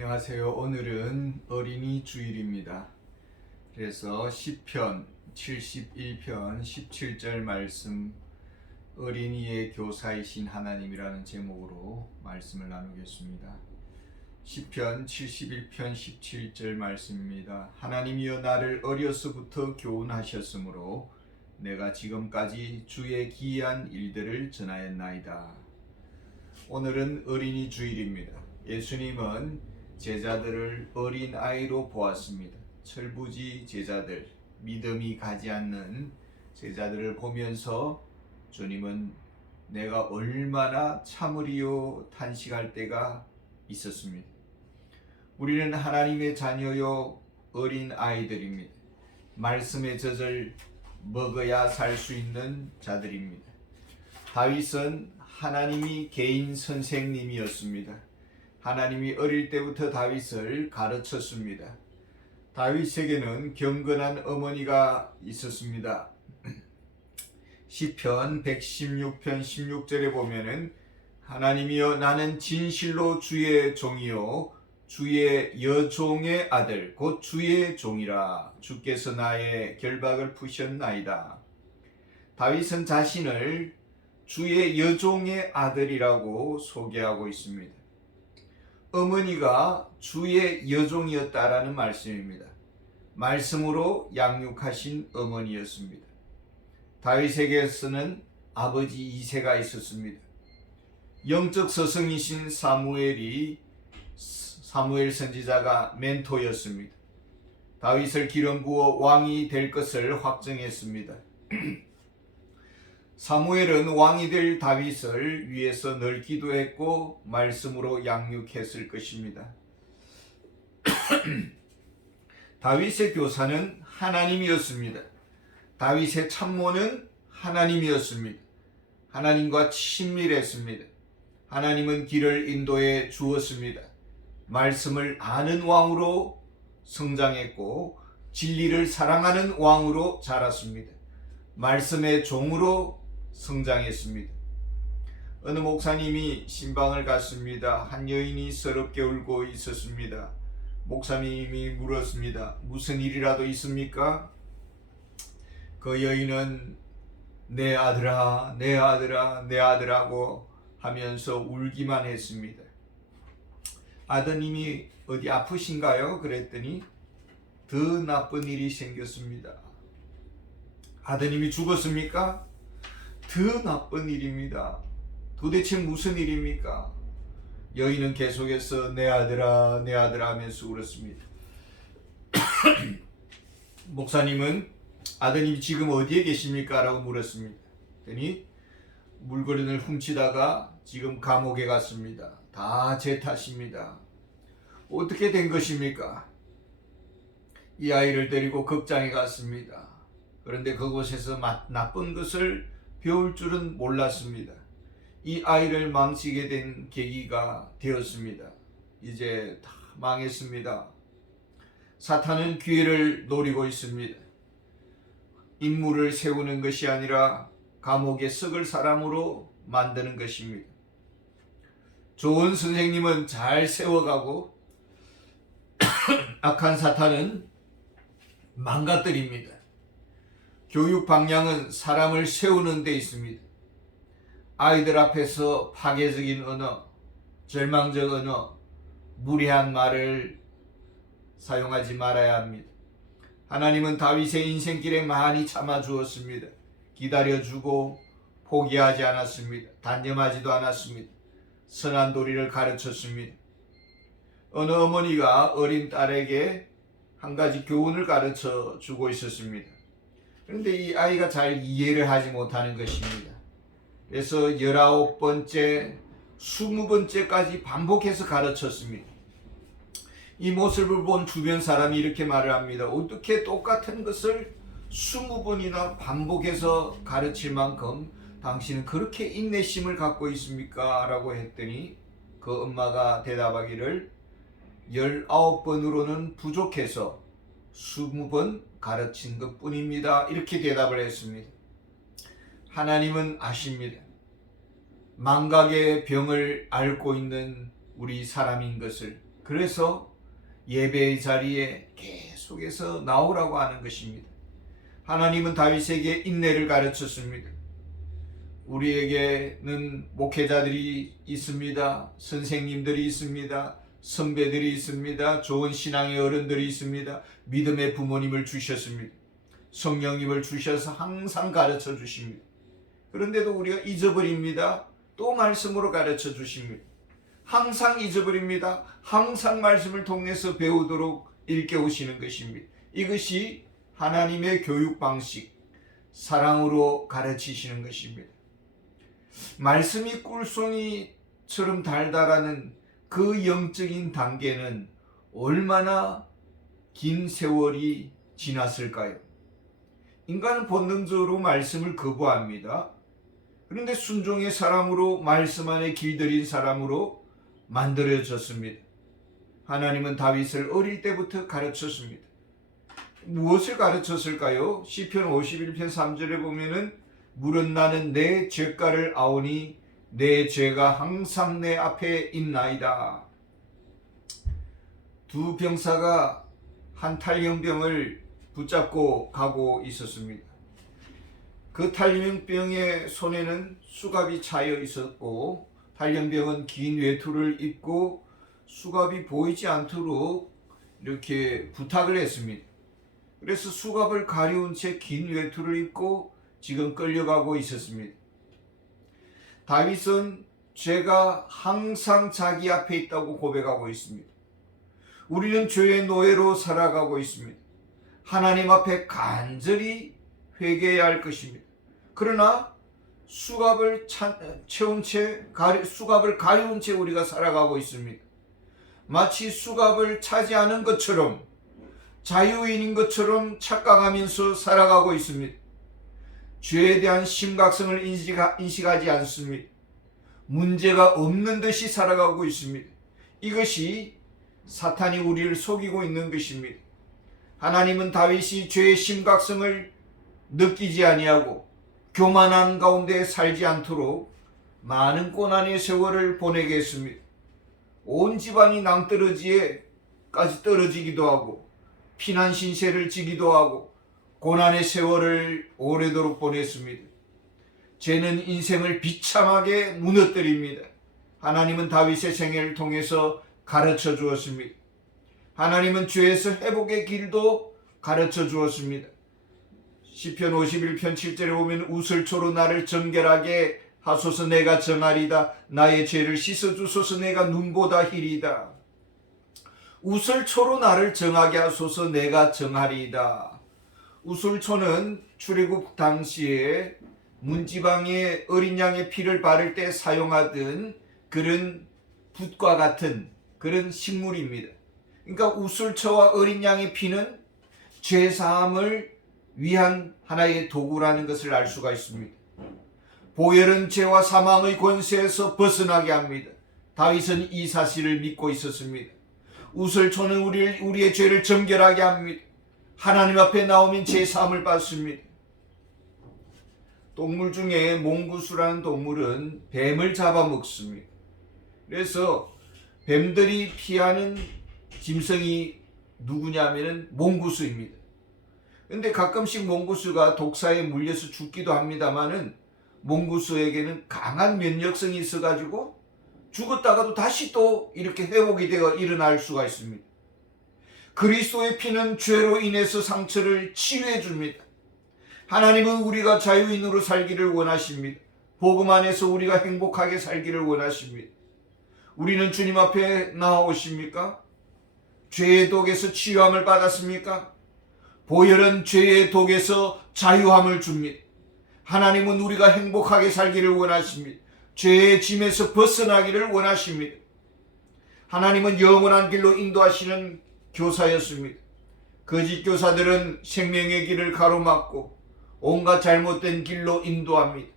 안녕하세요. 오늘은 어린이 주일입니다. 그래서 시편 71편 17절 말씀, 어린이의 교사이신 하나님이라는 제목으로 말씀을 나누겠습니다. 시편 71편 17절 말씀입니다. 하나님이여 나를 어려서부터 교훈하셨으므로 내가 지금까지 주의 기이한 일들을 전하였나이다. 오늘은 어린이 주일입니다. 예수님은 제자들을 어린아이로 보았습니다. 철부지 제자들, 믿음이 가지 않는 제자들을 보면서 주님은 내가 얼마나 참으리요 탄식할 때가 있었습니다. 우리는 하나님의 자녀요 어린아이들입니다. 말씀의 젖을 먹어야 살 수 있는 자들입니다. 다윗은 하나님이 개인 선생님이었습니다. 하나님이 어릴 때부터 다윗을 가르쳤습니다. 다윗에게는 경건한 어머니가 있었습니다. 시편 116편 16절에 보면은 하나님이여 나는 진실로 주의 종이요 주의 여종의 아들 곧 주의 종이라 주께서 나의 결박을 푸셨나이다. 다윗은 자신을 주의 여종의 아들이라고 소개하고 있습니다. 어머니가 주의 여종이었다라는 말씀입니다. 말씀으로 양육하신 어머니였습니다. 다윗에게서는 아버지 이새가 있었습니다. 영적 스승이신 사무엘 선지자가 멘토였습니다. 다윗을 기름 부어 왕이 될 것을 확정했습니다. 사무엘은 왕이 될 다윗을 위해서 늘 기도했고 말씀으로 양육했을 것입니다. 다윗의 교사는 하나님이었습니다. 다윗의 참모는 하나님이었습니다. 하나님과 친밀했습니다. 하나님은 길을 인도해 주었습니다. 말씀을 아는 왕으로 성장했고 진리를 사랑하는 왕으로 자랐습니다. 말씀의 종으로 성장했습니다. 어느 목사님이 신방을 갔습니다. 한 여인이 서럽게 울고 있었습니다. 목사님이 물었습니다. 무슨 일이라도 있습니까? 그 여인은 내 아들아, 내 아들아, 내 아들하고 하면서 울기만 했습니다. 아드님이 어디 아프신가요? 그랬더니 더 나쁜 일이 생겼습니다. 아드님이 죽었습니까? 더 나쁜 일입니다. 도대체 무슨 일입니까? 여인은 계속해서 내 아들아, 내 아들아 하면서 울었습니다. 목사님은 아드님이 지금 어디에 계십니까? 라고 물었습니다. 그랬더니 물건을 훔치다가 지금 감옥에 갔습니다. 다 제 탓입니다. 어떻게 된 것입니까? 이 아이를 데리고 극장에 갔습니다. 그런데 그곳에서 나쁜 것을 배울 줄은 몰랐습니다. 이 아이를 망치게 된 계기가 되었습니다. 이제 다 망했습니다. 사탄은 기회를 노리고 있습니다. 인물을 세우는 것이 아니라 감옥에 썩을 사람으로 만드는 것입니다. 좋은 선생님은 잘 세워가고 악한 사탄은 망가뜨립니다. 교육 방향은 사람을 세우는 데 있습니다. 아이들 앞에서 파괴적인 언어, 절망적 언어, 무례한 말을 사용하지 말아야 합니다. 하나님은 다윗의 인생길에 많이 참아주었습니다. 기다려주고 포기하지 않았습니다. 단념하지도 않았습니다. 선한 도리를 가르쳤습니다. 어느 어머니가 어린 딸에게 한 가지 교훈을 가르쳐 주고 있었습니다. 그런데 이 아이가 잘 이해를 하지 못하는 것입니다. 그래서 19번째, 20번째까지 반복해서 가르쳤습니다. 이 모습을 본 주변 사람이 이렇게 말을 합니다. 어떻게 똑같은 것을 20번이나 반복해서 가르칠 만큼 당신은 그렇게 인내심을 갖고 있습니까? 라고 했더니 그 엄마가 대답하기를 19번으로는 부족해서 20번 가르친 것 뿐입니다. 이렇게 대답을 했습니다. 하나님은 아십니다. 망각의 병을 앓고 있는 우리 사람인 것을, 그래서 예배의 자리에 계속해서 나오라고 하는 것입니다. 하나님은 다윗에게 인내를 가르쳤습니다. 우리에게는 목회자들이 있습니다. 선생님들이 있습니다. 선배들이 있습니다. 좋은 신앙의 어른들이 있습니다. 믿음의 부모님을 주셨습니다. 성령님을 주셔서 항상 가르쳐 주십니다. 그런데도 우리가 잊어버립니다. 또 말씀으로 가르쳐 주십니다. 항상 잊어버립니다. 항상 말씀을 통해서 배우도록 일깨우시는 것입니다. 이것이 하나님의 교육 방식, 사랑으로 가르치시는 것입니다. 말씀이 꿀송이처럼 달달하는 그 영적인 단계는 얼마나 긴 세월이 지났을까요? 인간은 본능적으로 말씀을 거부합니다. 그런데 순종의 사람으로, 말씀 안에 길들인 사람으로 만들어졌습니다. 하나님은 다윗을 어릴 때부터 가르쳤습니다. 무엇을 가르쳤을까요? 시편 51편 3절에 보면은 물은 나는 내 죄가를 아오니 내 죄가 항상 내 앞에 있나이다. 두 병사가 한 탈영병을 붙잡고 가고 있었습니다. 그 탈영병의 손에는 수갑이 차여 있었고 탈영병은 긴 외투를 입고 수갑이 보이지 않도록 이렇게 부탁을 했습니다. 그래서 수갑을 가려운 채 긴 외투를 입고 지금 끌려가고 있었습니다. 다윗은 죄가 항상 자기 앞에 있다고 고백하고 있습니다. 우리는 죄의 노예로 살아가고 있습니다. 하나님 앞에 간절히 회개해야 할 것입니다. 그러나 수갑을 가려운 채 우리가 살아가고 있습니다. 마치 수갑을 차지 않은 것처럼, 자유인인 것처럼 착각하면서 살아가고 있습니다. 죄에 대한 심각성을 인식하지 않습니다. 문제가 없는 듯이 살아가고 있습니다. 이것이 사탄이 우리를 속이고 있는 것입니다. 하나님은 다윗이 죄의 심각성을 느끼지 아니하고 교만한 가운데 살지 않도록 많은 고난의 세월을 보내게 했습니다. 온 집안이 낭떠러지에까지 떨어지기도 하고 피난 신세를 지기도 하고 고난의 세월을 오래도록 보냈습니다. 죄는 인생을 비참하게 무너뜨립니다. 하나님은 다윗의 생애를 통해서 가르쳐 주었습니다. 하나님은 죄에서 회복의 길도 가르쳐 주었습니다. 시편 51편 7절에 보면 우슬초로 나를 정결하게 하소서 내가 정하리다. 나의 죄를 씻어주소서 내가 눈보다 희리다. 우슬초로 나를 정하게 하소서 내가 정하리이다. 우슬초는 출애굽 당시에 문지방에 어린 양의 피를 바를 때 사용하던 그런 붓과 같은 그런 식물입니다. 그러니까 우슬초와 어린 양의 피는 죄사함을 위한 하나의 도구라는 것을 알 수가 있습니다. 보혈은 죄와 사망의 권세에서 벗어나게 합니다. 다윗은 이 사실을 믿고 있었습니다. 우슬초는 우리의 죄를 정결하게 합니다. 하나님 앞에 나오면 죄사함을 받습니다. 동물 중에 몽구수라는 동물은 뱀을 잡아먹습니다. 그래서 뱀들이 피하는 짐승이 누구냐면은 몽구수입니다. 근데 가끔씩 몽구수가 독사에 물려서 죽기도 합니다만은 몽구수에게는 강한 면역성이 있어가지고 죽었다가도 다시 또 이렇게 회복이 되어 일어날 수가 있습니다. 그리스도의 피는 죄로 인해서 상처를 치유해 줍니다. 하나님은 우리가 자유인으로 살기를 원하십니다. 복음 안에서 우리가 행복하게 살기를 원하십니다. 우리는 주님 앞에 나아오십니까? 죄의 독에서 치유함을 받았습니까? 보혈은 죄의 독에서 자유함을 줍니다. 하나님은 우리가 행복하게 살기를 원하십니다. 죄의 짐에서 벗어나기를 원하십니다. 하나님은 영원한 길로 인도하시는 교사였습니다. 거짓 교사들은 생명의 길을 가로막고 온갖 잘못된 길로 인도합니다.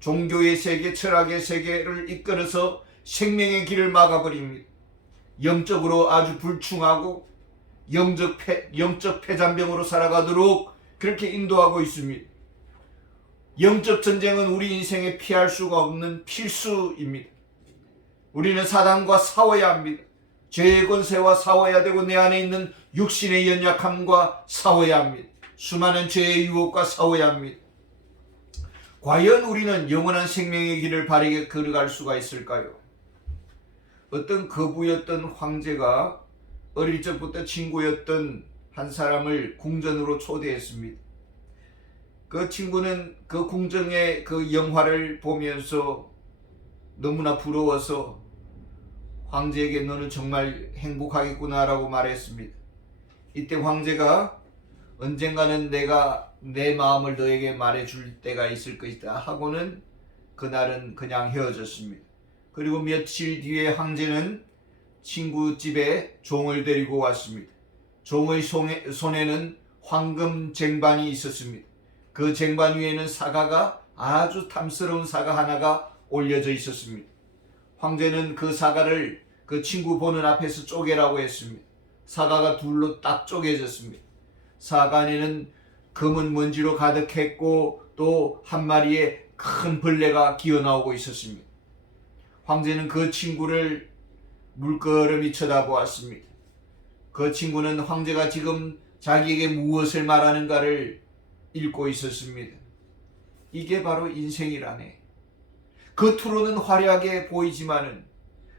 종교의 세계, 철학의 세계를 이끌어서 생명의 길을 막아버립니다. 영적으로 아주 불충하고 영적 폐잔병으로 살아가도록 그렇게 인도하고 있습니다. 영적 전쟁은 우리 인생에 피할 수가 없는 필수입니다. 우리는 사단과 싸워야 합니다. 죄의 권세와 싸워야 되고 내 안에 있는 육신의 연약함과 싸워야 합니다. 수많은 죄의 유혹과 싸워야 합니다. 과연 우리는 영원한 생명의 길을 바르게 걸어갈 수가 있을까요? 어떤 거부였던 황제가 어릴 적부터 친구였던 한 사람을 궁전으로 초대했습니다. 그 친구는 그 궁정의 그 영화를 보면서 너무나 부러워서 황제에게 너는 정말 행복하겠구나라고 말했습니다. 이때 황제가 언젠가는 내가 내 마음을 너에게 말해줄 때가 있을 것이다 하고는 그날은 그냥 헤어졌습니다. 그리고 며칠 뒤에 황제는 친구 집에 종을 데리고 왔습니다. 종의 손에는 황금 쟁반이 있었습니다. 그 쟁반 위에는 사과가 아주 탐스러운 사과 하나가 올려져 있었습니다. 황제는 그 사과를 그 친구 보는 앞에서 쪼개라고 했습니다. 사과가 둘로 딱 쪼개졌습니다. 사과 안에는 검은 먼지로 가득했고 또 한 마리의 큰 벌레가 기어나오고 있었습니다. 황제는 그 친구를 물끄러미 쳐다보았습니다. 그 친구는 황제가 지금 자기에게 무엇을 말하는가를 읽고 있었습니다. 이게 바로 인생이라네. 겉으로는 화려하게 보이지만은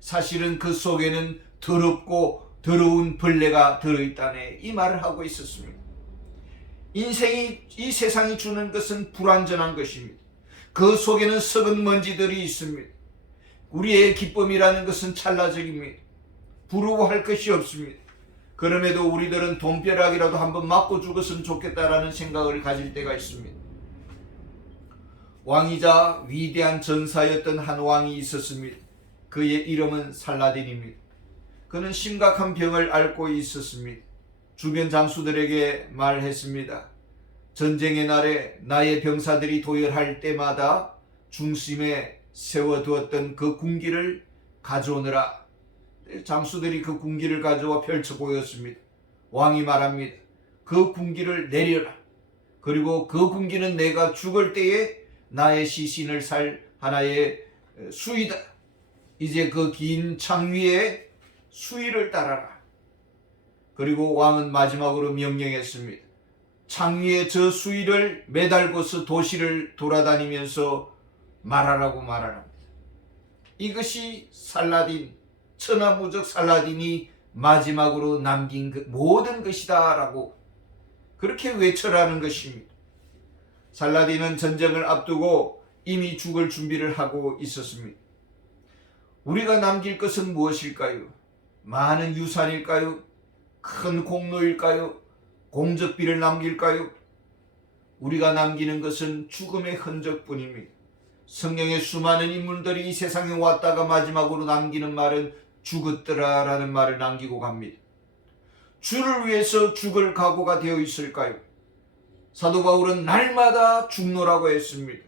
사실은 그 속에는 더럽고 더러운 벌레가 들어있다네. 이 말을 하고 있었습니다. 인생이, 이 세상이 주는 것은 불완전한 것입니다. 그 속에는 썩은 먼지들이 있습니다. 우리의 기쁨이라는 것은 찰나적입니다. 부러워할 것이 없습니다. 그럼에도 우리들은 돈벼락이라도 한번 맞고 죽었으면 좋겠다라는 생각을 가질 때가 있습니다. 왕이자 위대한 전사였던 한 왕이 있었습니다. 그의 이름은 살라딘입니다. 그는 심각한 병을 앓고 있었습니다. 주변 장수들에게 말했습니다. 전쟁의 날에 나의 병사들이 도열할 때마다 중심에 세워두었던 그 군기를 가져오느라. 장수들이 그 군기를 가져와 펼쳐 보였습니다. 왕이 말합니다. 그 군기를 내려라. 그리고 그 군기는 내가 죽을 때에 나의 시신을 살 하나의 수위다. 이제 그 긴 창 위에 수위를 따라라. 그리고 왕은 마지막으로 명령했습니다. 창 위에 저 수위를 매달고서 도시를 돌아다니면서 말하라고 말하랍니다. 이것이 살라딘, 천하무적 살라딘이 마지막으로 남긴 그 모든 것이다 라고 그렇게 외쳐라는 것입니다. 살라딘은 전쟁을 앞두고 이미 죽을 준비를 하고 있었습니다. 우리가 남길 것은 무엇일까요? 많은 유산일까요? 큰 공로일까요? 공적비를 남길까요? 우리가 남기는 것은 죽음의 흔적뿐입니다. 성경의 수많은 인물들이 이 세상에 왔다가 마지막으로 남기는 말은 죽었더라 라는 말을 남기고 갑니다. 주를 위해서 죽을 각오가 되어 있을까요? 사도 바울은 날마다 죽노라고 했습니다.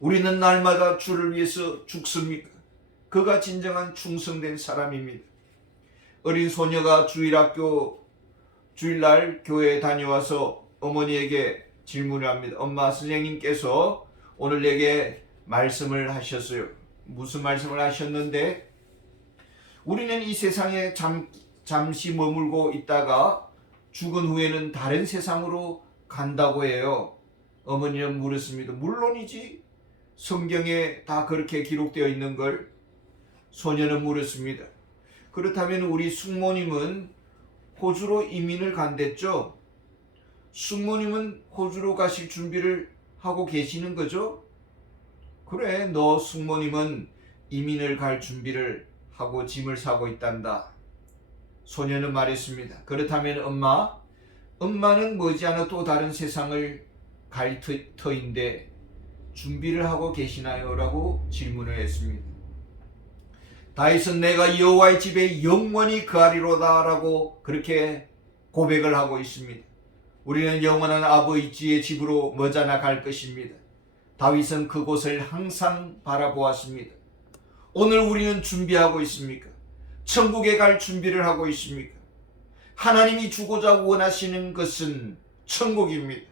우리는 날마다 주를 위해서 죽습니까? 그가 진정한 충성된 사람입니다. 어린 소녀가 주일날 교회에 다녀와서 어머니에게 질문을 합니다. 엄마, 선생님께서 오늘 내게 말씀을 하셨어요. 무슨 말씀을 하셨는데? 우리는 이 세상에 잠시 머물고 있다가 죽은 후에는 다른 세상으로 간다고 해요. 어머니는 물었습니다. 물론이지. 성경에 다 그렇게 기록되어 있는 걸. 소녀는 물었습니다. 그렇다면 우리 숙모님은 호주로 이민을 간댔죠? 숙모님은 호주로 가실 준비를 하고 계시는 거죠? 그래, 너 숙모님은 이민을 갈 준비를 하고 짐을 싸고 있단다. 소녀는 말했습니다. 그렇다면 엄마는 머지않아 또 다른 세상을 갈 터인데 준비를 하고 계시나요? 라고 질문을 했습니다. 다윗은 내가 여호와의 집에 영원히 거하리로다 라고 그렇게 고백을 하고 있습니다. 우리는 영원한 아버지의 집으로 머지않아 갈 것입니다. 다윗은 그곳을 항상 바라보았습니다. 오늘 우리는 준비하고 있습니까? 천국에 갈 준비를 하고 있습니까? 하나님이 주고자 원하시는 것은 천국입니다.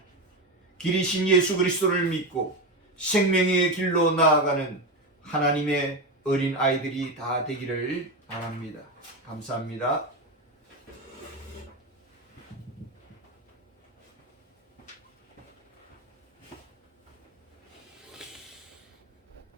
길이신 예수 그리스도를 믿고 생명의 길로 나아가는 하나님의 어린 아이들이 다 되기를 바랍니다. 감사합니다.